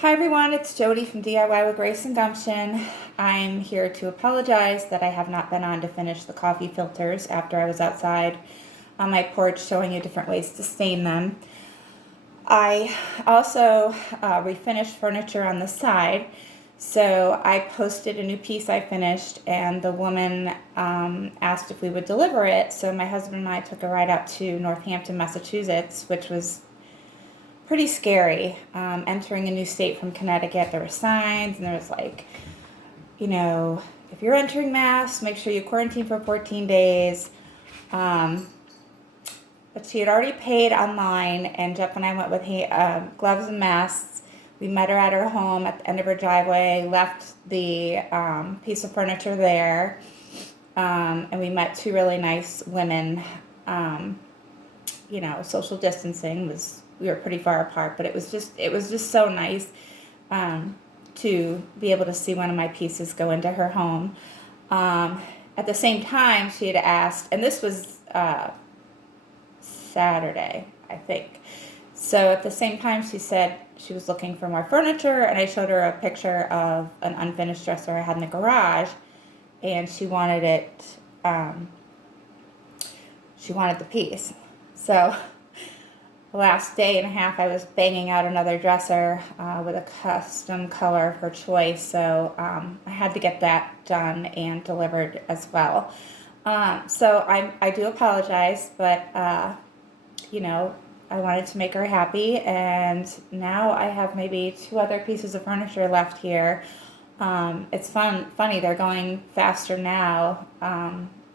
Hi everyone, it's Jody from DIY with Grace and Gumption. I'm here to apologize that I have not been on to finish the coffee filters after I was outside on my porch showing you different ways to stain them. I also refinished furniture on the side, so I posted a new piece I finished and the woman asked if we would deliver it, so my husband and I took a ride out to Northampton, Massachusetts, which was pretty scary. Entering a new state from Connecticut, there were signs, and there was like, if you're entering Mass, make sure you quarantine for 14 days. But she had already paid online, and Jeff and I went with gloves and masks. We met her at her home at the end of her driveway, left the piece of furniture there, and we met two really nice women. Social distancing we were pretty far apart, but it was just so nice to be able to see one of my pieces go into her home. At the same time, she had asked, and this was Saturday, I think. So at the same time, she said she was looking for more furniture, and I showed her a picture of an unfinished dresser I had in the garage, and she wanted it. She wanted the piece. So the last day and a half, I was banging out another dresser with a custom color of her choice. So I had to get that done and delivered as well. So I do apologize, but I wanted to make her happy, and now I have maybe two other pieces of furniture left here. It's funny, they're going faster now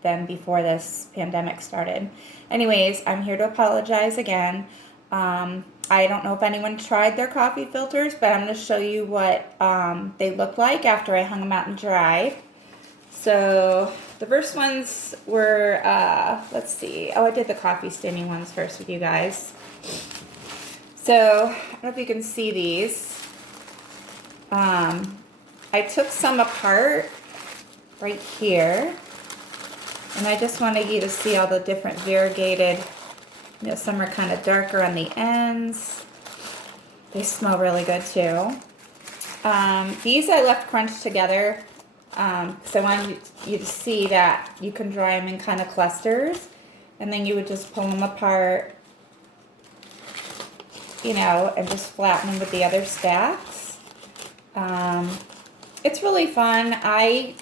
than before this pandemic started. Anyways, I'm here to apologize again. I don't know if anyone tried their coffee filters, but I'm going to show you what they look like after I hung them out and dried. So the first ones were, let's see. Oh, I did the coffee staining ones first with you guys. So I don't know if you can see these. I took some apart right here, and I just wanted you to see all the different variegated. Some are kind of darker on the ends. They smell really good too. These I left crunched together because I wanted you to see that you can dry them in kind of clusters, and then you would just pull them apart, and just flatten them with the other stacks. It's really fun. I'm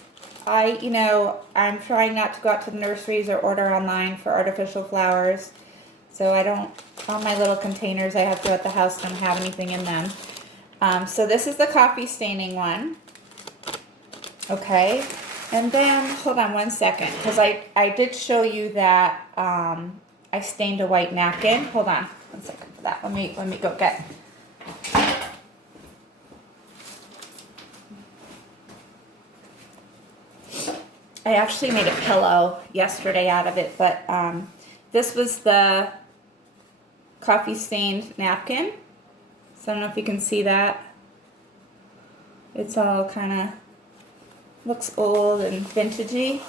trying not to go out to the nurseries or order online for artificial flowers. So all my little containers I have throughout the house don't have anything in them. So this is the coffee staining one. Okay. And then, hold on one second, because I did show you that I stained a white napkin. Hold on one second for that. Let me go get. I actually made a pillow yesterday out of it, but this was the coffee stained napkin. So I don't know if you can see that. It's all kind of looks old and vintagey.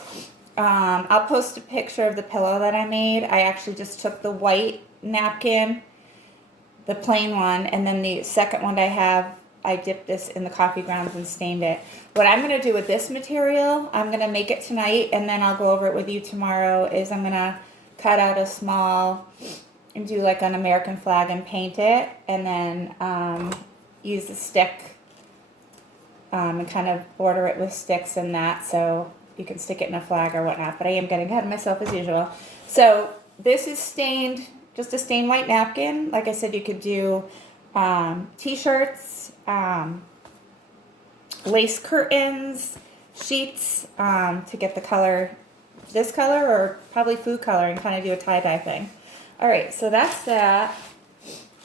I'll post a picture of the pillow that I made. I actually just took the white napkin, the plain one, and then the second one I dipped this in the coffee grounds and stained it. What I'm going to do with this material, I'm going to make it tonight, and then I'll go over it with you tomorrow, is I'm going to cut out a small and do like an American flag and paint it, and then use the stick and kind of border it with sticks and that, so you can stick it in a flag or whatnot. But I am getting ahead of myself as usual. So this is stained, just a stained white napkin. Like I said, you could do t-shirts, lace curtains, sheets to get the color, this color, or probably food color, and kind of do a tie-dye thing. All right, so that's that.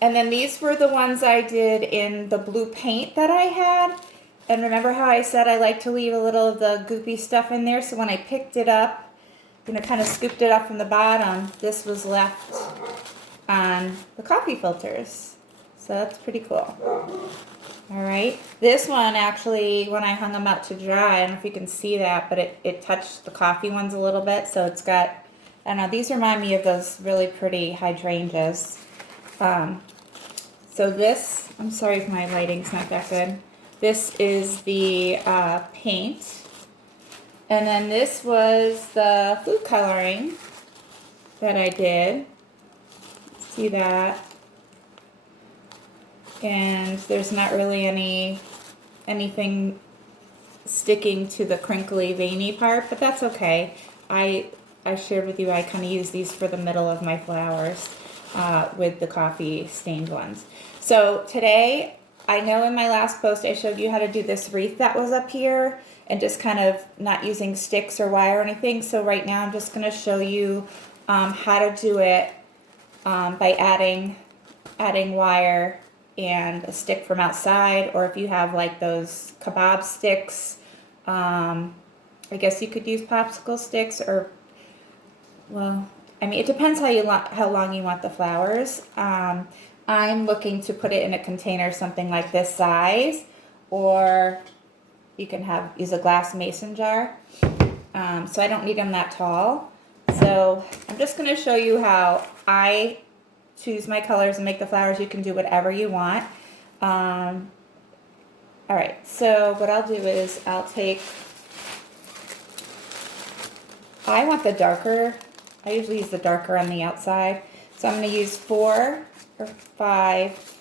And then these were the ones I did in the blue paint that I had. And remember how I said I like to leave a little of the goopy stuff in there? So when I picked it up, kind of scooped it up from the bottom, this was left on the coffee filters. So that's pretty cool. All right. This one actually, when I hung them out to dry, I don't know if you can see that, but it touched the coffee ones a little bit. So it's got, I don't know, these remind me of those really pretty hydrangeas. So this, I'm sorry if my lighting's not that good. This is the paint. And then this was the food coloring that I did. See that? And there's not really anything sticking to the crinkly veiny part, but that's okay. I shared with you I kind of use these for the middle of my flowers with the coffee stained ones. So today, I know in my last post I showed you how to do this wreath that was up here and just kind of not using sticks or wire or anything. So right now I'm just going to show you how to do it by adding wire and a stick from outside, or if you have like those kebab sticks, I guess you could use popsicle sticks, or, well, I mean, it depends how long you want the flowers. I'm looking to put it in a container something like this size, or you can use a glass mason jar. So I don't need them that tall. So I'm just going to show you how I choose my colors and make the flowers. You can do whatever you want. All right, so what I'll do is I want the darker, I usually use the darker on the outside. So I'm going to use 4 or 5,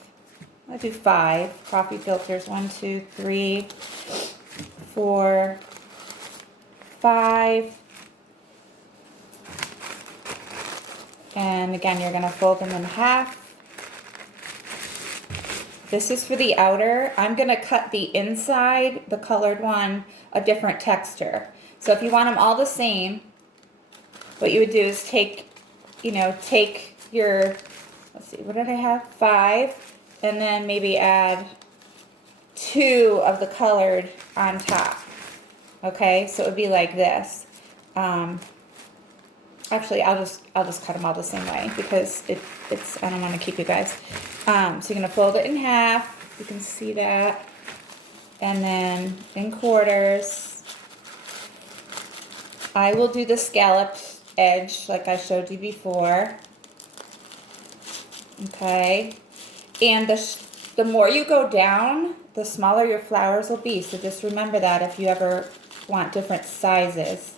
I'll do 5 coffee filters. 1, 2, 3, 4, 5. And again, you're going to fold them in half. This is for the outer. I'm going to cut the inside, the colored one, a different texture. So if you want them all the same, what you would do is take your, let's see, what did I have? 5, and then maybe add 2 of the colored on top. Okay, so it would be like this. Actually, I'll just cut them all the same way because it's I don't want to keep you guys. So you're gonna fold it in half. You can see that, and then in quarters. I will do the scalloped edge like I showed you before. Okay, and the more you go down, the smaller your flowers will be. So just remember that if you ever want different sizes.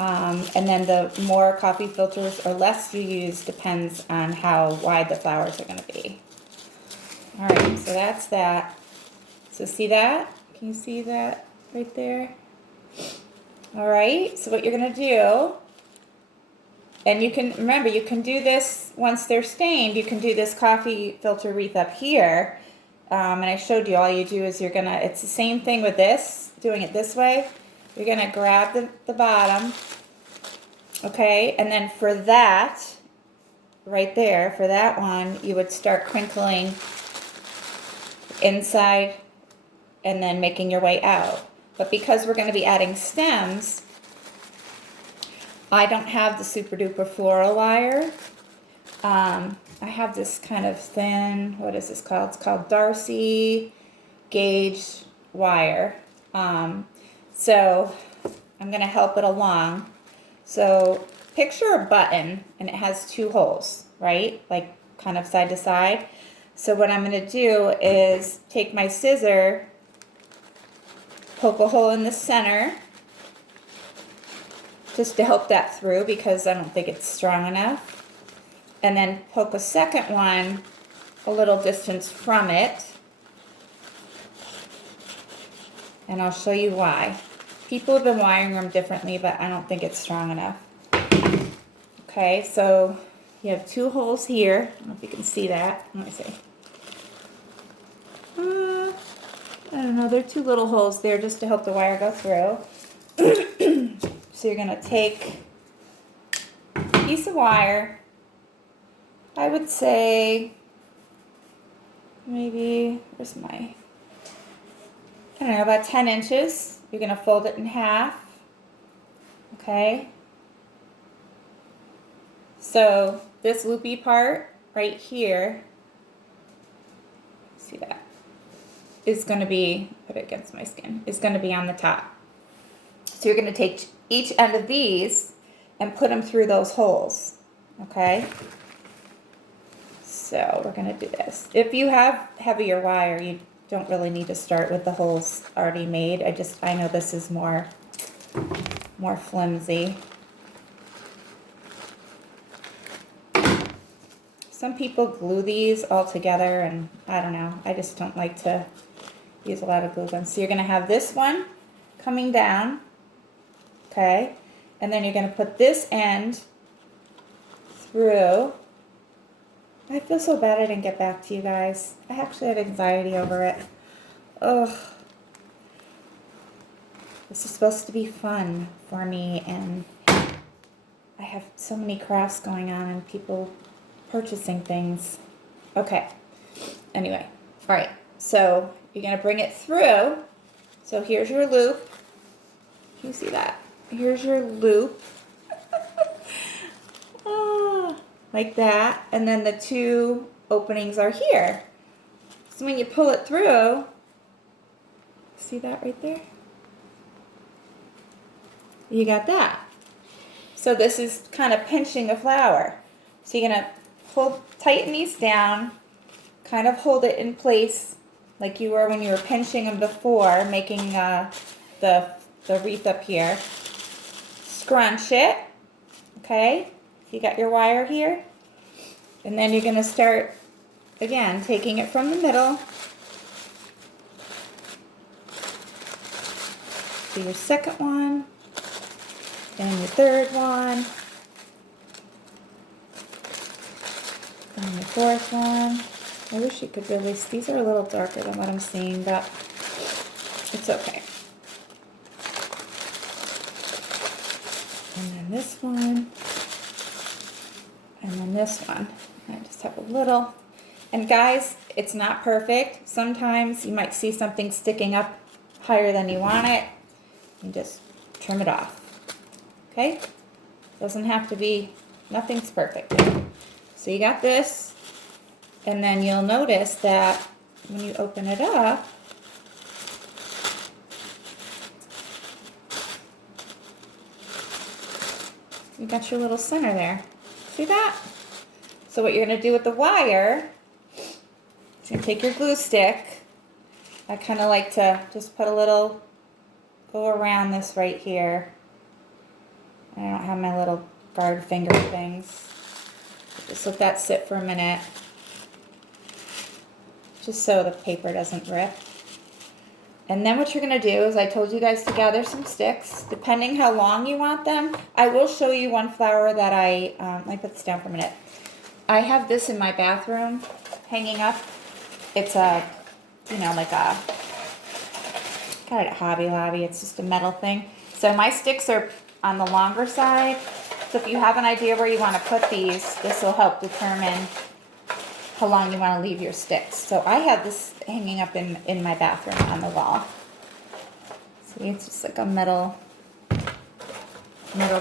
And then the more coffee filters or less you use depends on how wide the flowers are going to be. All right, so that's that. So see that? Can you see that right there? All right, so what you're going to do, and you can, remember, you can do this once they're stained, you can do this coffee filter wreath up here. And I showed you, all you do is it's the same thing with this, doing it this way. You're going to grab the bottom, okay, and then for that, right there, for that one, you would start crinkling inside and then making your way out. But because we're going to be adding stems, I don't have the super duper floral wire. I have this kind of thin, what is this called? It's called Darcy gauge wire. So I'm going to help it along. So picture a button and it has 2 holes, right? Like kind of side to side. So what I'm going to do is take my scissor, poke a hole in the center, just to help that through because I don't think it's strong enough. And then poke a second one a little distance from it. And I'll show you why. People have been wiring them differently, but I don't think it's strong enough. Okay, so you have 2 holes here. I don't know if you can see that. Let me see. I don't know, there are 2 little holes there just to help the wire go through. So you're going to take a piece of wire, I would say maybe, where's my, I don't know, about 10 inches. You're going to fold it in half, okay? So this loopy part right here, see that, is going to be, put it against my skin, is going to be on the top. So you're going to take each end of these and put them through those holes, okay? So we're gonna do this. If you have heavier wire, you don't really need to start with the holes already made. I know this is more flimsy. Some people glue these all together, and I don't know. I just don't like to use a lot of glue guns. So you're gonna have this one coming down, okay? And then you're gonna put this end through. I feel so bad I didn't get back to you guys. I actually had anxiety over it. Ugh. This is supposed to be fun for me, and I have so many crafts going on and people purchasing things. Okay. Anyway. All right. So you're going to bring it through. So here's your loop. Can you see that? Here's your loop. Like that. And then the two openings are here. So when you pull it through, see that right there? You got that. So this is kind of pinching a flower. So you're going to tighten these down, kind of hold it in place like you were when you were pinching them before, making the wreath up here. Scrunch it, okay? You got your wire here. And then you're going to start, again, taking it from the middle. Do your second one, and your third one. And the fourth one. I wish you could really see. These are a little darker than what I'm seeing, but it's okay. And then this one. And then this one. I just have a little. And guys, it's not perfect. Sometimes you might see something sticking up higher than you want it. And just trim it off. Okay? Doesn't have to be, nothing's perfect. So you got this, and then you'll notice that when you open it up, you got your little center there. See that? So what you're going to do with the wire is you're going to take your glue stick. I kind of like to just put a little, go around this right here. I don't have my little guard finger things. Just let that sit for a minute, just so the paper doesn't rip. And then what you're going to do is, I told you guys to gather some sticks, depending how long you want them. I will show you one flower that let me put this down for a minute. I have this in my bathroom hanging up. It's a, like a, got it at Hobby Lobby. It's just a metal thing. So my sticks are on the longer side. So if you have an idea where you want to put these, this will help determine how long you want to leave your sticks. So I have this hanging up in my bathroom on the wall. See, it's just like a metal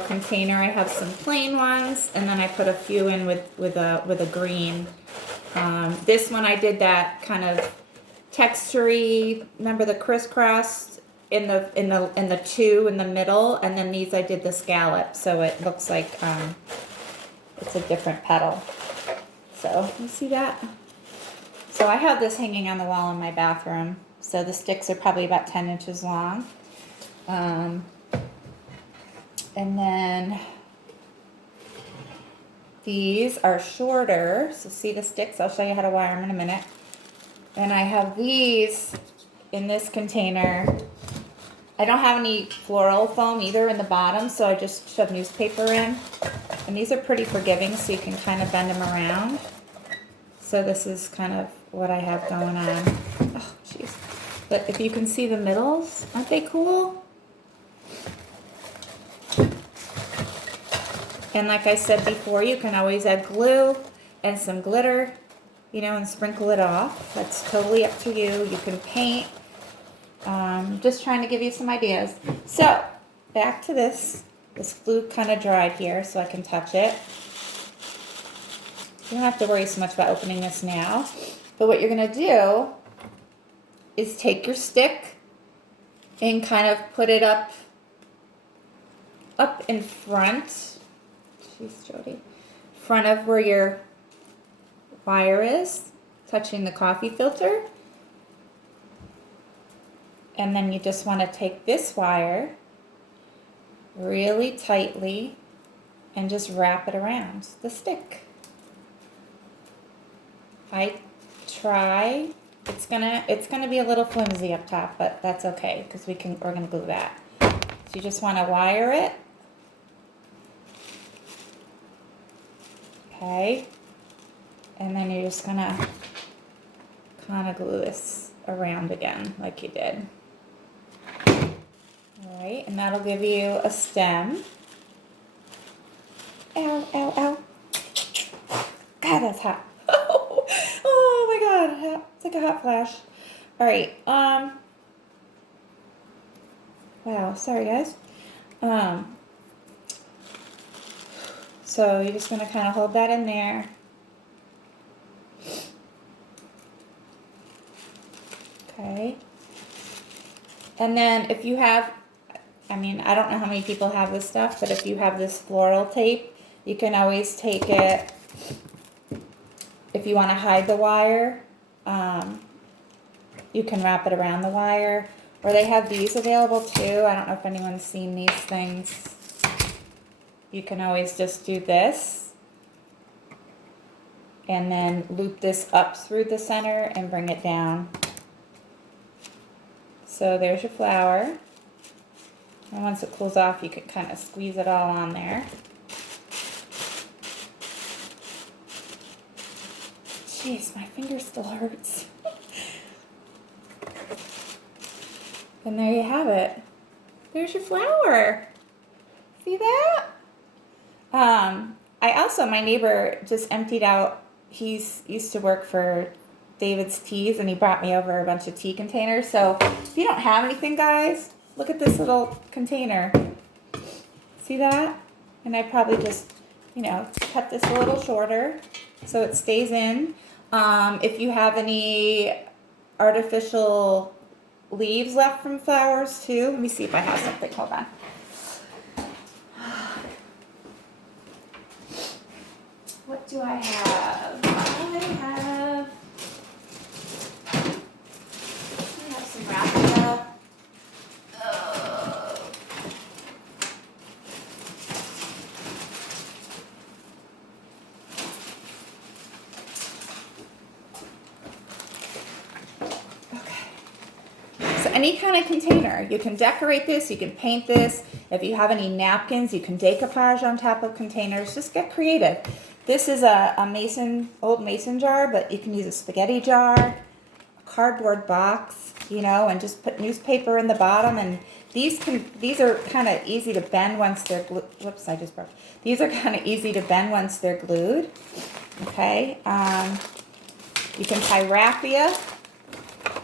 container. I have some plain ones, and then I put a few in with a green. This one I did that kind of textury. Remember the crisscross in the two in the middle, and then these I did the scallop, so it looks like it's a different petal. So you see that? So I have this hanging on the wall in my bathroom. So the sticks are probably about 10 inches long. And then these are shorter. So see the sticks? I'll show you how to wire them in a minute. And I have these in this container. I don't have any floral foam either in the bottom, so I just shove newspaper in. And these are pretty forgiving, so you can kind of bend them around. So this is kind of what I have going on. Oh, jeez. But if you can see the middles, aren't they cool? And like I said before, you can always add glue and some glitter, and sprinkle it off. That's totally up to you. You can paint. Just trying to give you some ideas. So, back to this. This glue kind of dried here, so I can touch it. You don't have to worry so much about opening this now. But what you're going to do is take your stick and kind of put it up in front. Jeez, Jody. Front of where your wire is, touching the coffee filter. And then you just want to take this wire really tightly and just wrap it around the stick. I try, it's gonna be a little flimsy up top, but that's okay because we're gonna glue that. So you just want to wire it. Okay. And then you're just gonna kind of glue this around again like you did. All right, and that'll give you a stem. Ow, ow, ow. God, that's hot. Oh my God, it's like a hot flash. All right, wow, sorry guys. So you're just gonna kind of hold that in there. Okay. And then if you have, I mean, I don't know how many people have this stuff, but if you have this floral tape, you can always take it, if you want to hide the wire, you can wrap it around the wire. Or they have these available too. I don't know if anyone's seen these things. You can always just do this and then loop this up through the center and bring it down. So there's your flower. And once it cools off, you can kind of squeeze it all on there. Jeez, my finger still hurts. And there you have it. There's your flower. See that? I also, my neighbor just emptied out, he's used to work for David's Teas, and he brought me over a bunch of tea containers. So if you don't have anything, guys, look at this little container. See that? And I probably just, you know, cut this a little shorter so it stays in. If you have any artificial leaves left from flowers too, let me see if I have something. Hold on. What do I have? I have some raffia. So any kind of container, you can decorate this, you can paint this. If you have any napkins, you can decoupage on top of containers. Just get creative. This is a old mason jar, but you can use a spaghetti jar, a cardboard box, you know, and just put newspaper in the bottom. And these are kind of easy to bend once they're glued. Whoops, I just broke. These are kind of easy to bend once they're glued. Okay. You can tie raffia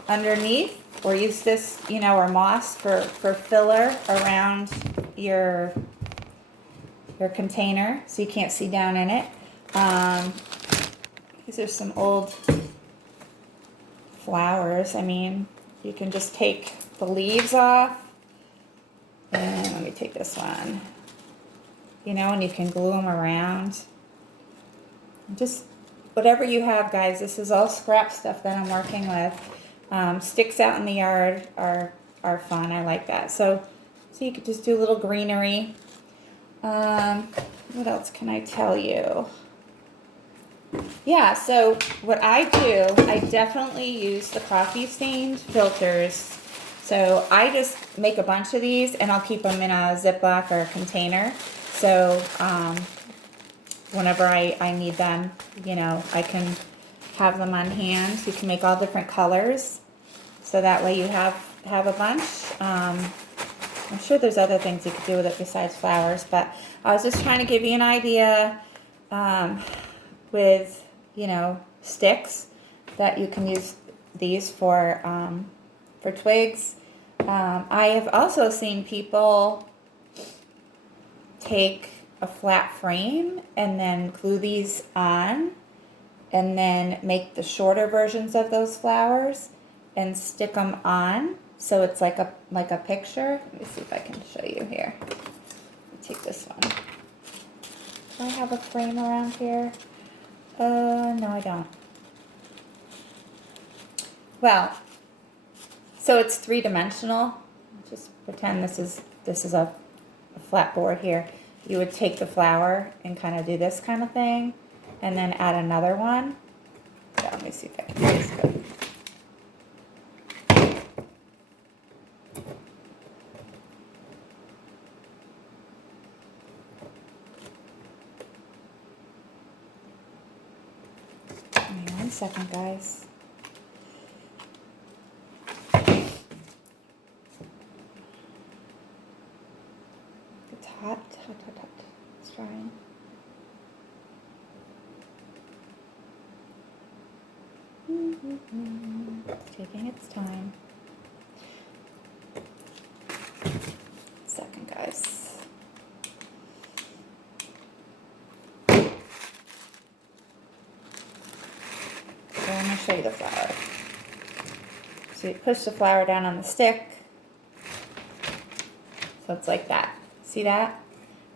underneath, or use this, you know, or moss for filler around your container so you can't see down in it. These are some old flowers. I mean, you can just take the leaves off. And let me take this one. You know, and you can glue them around. Just whatever you have, guys. This is all scrap stuff that I'm working with. Sticks out in the yard are fun. I like that. So you could just do a little greenery. What else can I tell you? Yeah, so what I do, I definitely use the coffee stained filters. So I just make a bunch of these and I'll keep them in a Ziploc or a container. So whenever I need them, you know, I can have them on hand. You can make all different colors. So that way you have a bunch. I'm sure there's other things you could do with it besides flowers, but I was just trying to give you an idea with, you know, sticks that you can use these for twigs. I have also seen people take a flat frame and then glue these on and then make the shorter versions of those flowers and stick them on. So it's like a picture. Let me see if I can show you here. Let me take this one. Do I have a frame around here? No, I don't. Well, so it's 3-dimensional. Just pretend this is a flat board here. You would take the flower and kind of do this kind of thing, and then add another one. Yeah, let me see if I can do this good. Give me 1 second, guys. It's hot, hot, hot, hot. It's drying. It's taking its time. Second, guys. So I'm going to show you the flower. So you push the flower down on the stick. So it's like that. See that?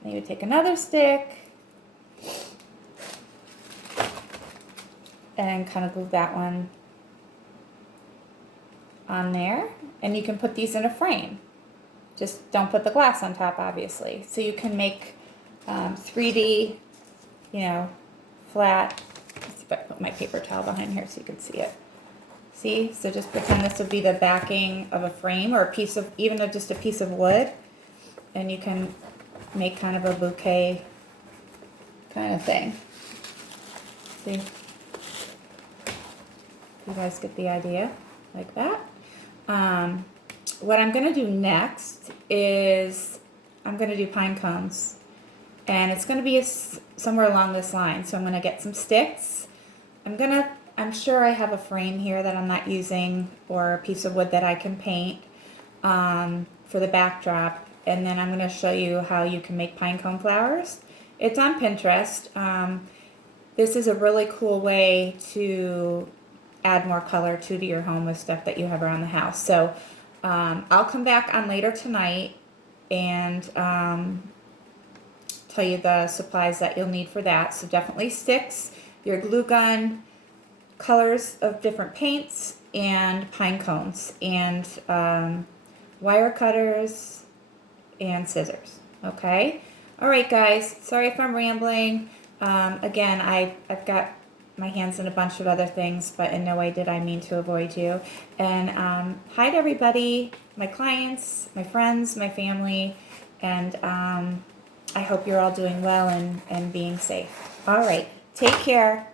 And you would take another stick and kind of glue that one on there. And you can put these in a frame. Just don't put the glass on top, obviously. So you can make 3D, you know, flat. Let's see if I put my paper towel behind here so you can see it. See? So just pretend this would be the backing of a frame or a piece of, even just a piece of wood. And you can make kind of a bouquet kind of thing. See? You guys get the idea? Like that. What I'm going to do next is I'm going to do pine cones. And it's going to be somewhere along this line. So I'm going to get some sticks. I'm sure I have a frame here that I'm not using or a piece of wood that I can paint for the backdrop. And then I'm going to show you how you can make pine cone flowers. It's on Pinterest. This is a really cool way to add more color to your home with stuff that you have around the house. So I'll come back on later tonight and tell you the supplies that you'll need for that. So definitely sticks, your glue gun, colors of different paints, and pine cones, and wire cutters, and scissors. Okay? All right, guys. Sorry if I'm rambling. Again, I've got my hands in a bunch of other things, but in no way did I mean to avoid you. And hi to everybody, my clients, my friends, my family, and I hope you're all doing well and being safe. All right. Take care.